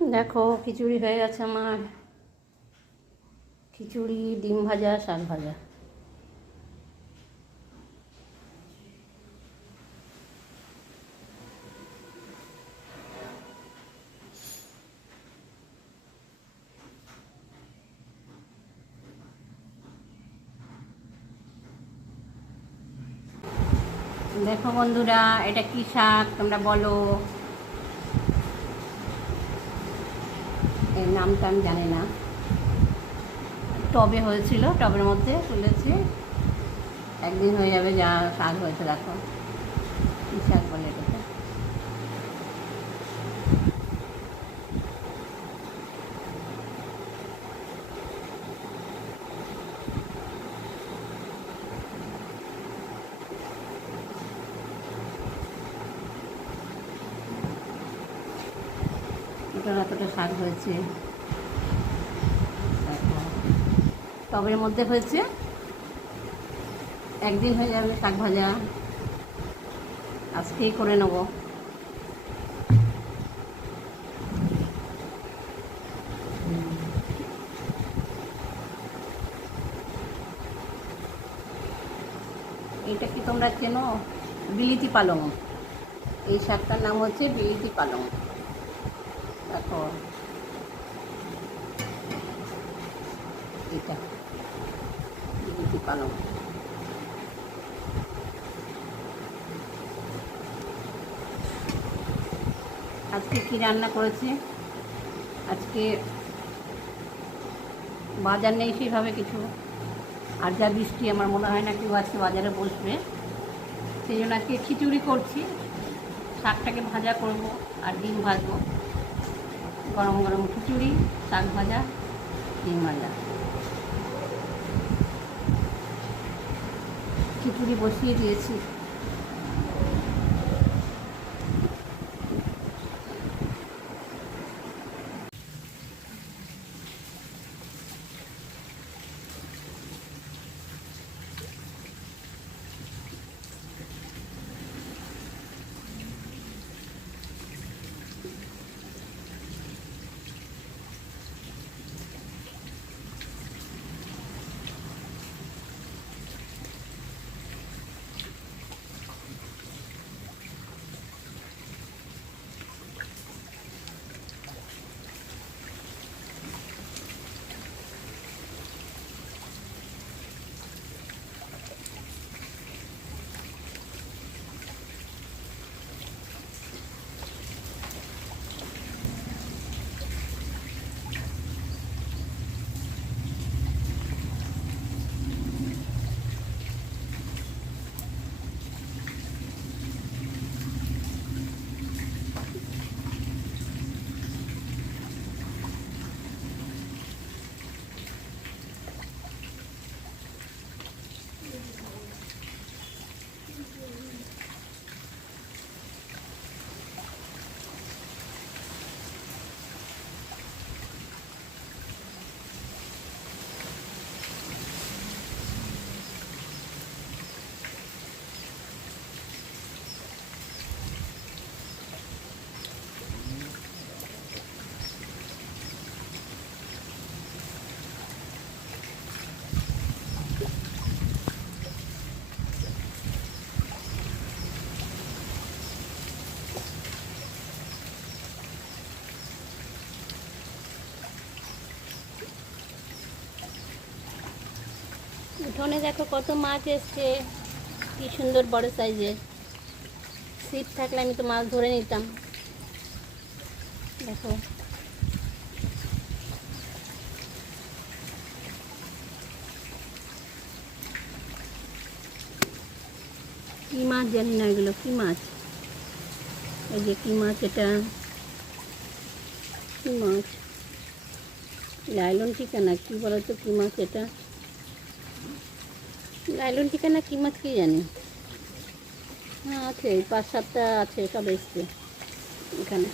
দেখো, খিচুড়ি হয়ে গেছে আমার। খিচুড়ি, ডিম ভাজা, শাক ভাজা। দেখো বন্ধুরা, এটা কি শাক? তোমরা বলো। এর নামটা জানে না। টবে হয়েছিল, টবের মধ্যে তুলেছি। একদিন হয়ে যাবে, যা শাক হয়েছে, দেখো। কী শাক বলে এটাকে? এটা এতটা শাক হয়েছে? টবের মধ্যে হয়েছে, একদিন হয়ে যাবে শাক ভাজা। আজকেই করে নেব। এটা কি তোমরা চেনো? বিলিতি পালং। এই শাকটার নাম হচ্ছে বিলিতি পালং। দেখো এটা। আজকে কি রান্না করেছি? আজকে বাজার নেই সেইভাবে কিছু। আর যা বৃষ্টি, আমার মনে হয় না কেউ আজকে বাজারে বসবে। সেই জন্য আজকে খিচুড়ি করছি। শাকটাকে ভাজা করব আর ডিম ভাজবো। গরম গরম খিচুড়ি শাক ভাজা ডিম ভাজা খিচুড়ি বসিয়ে দিয়েছি। উঠোনে দেখো কত মাছ এসছে। কি সুন্দর বড় সাইজের। ছিপ থাকলে আমি তো মাছ ধরে নিতাম। দেখো। কি মাছ জানি না এগুলো, কি মাছ? এই যে কি মাছ এটা? কি মাছ? লাইলন ঠিকানা কি বলো তো কি মাছ এটা? লাইলন ঠিকানা কি মাছ কি জানি? হ্যাঁ আছে পাঁচ সাতটা আছে সব এসছে এখানে।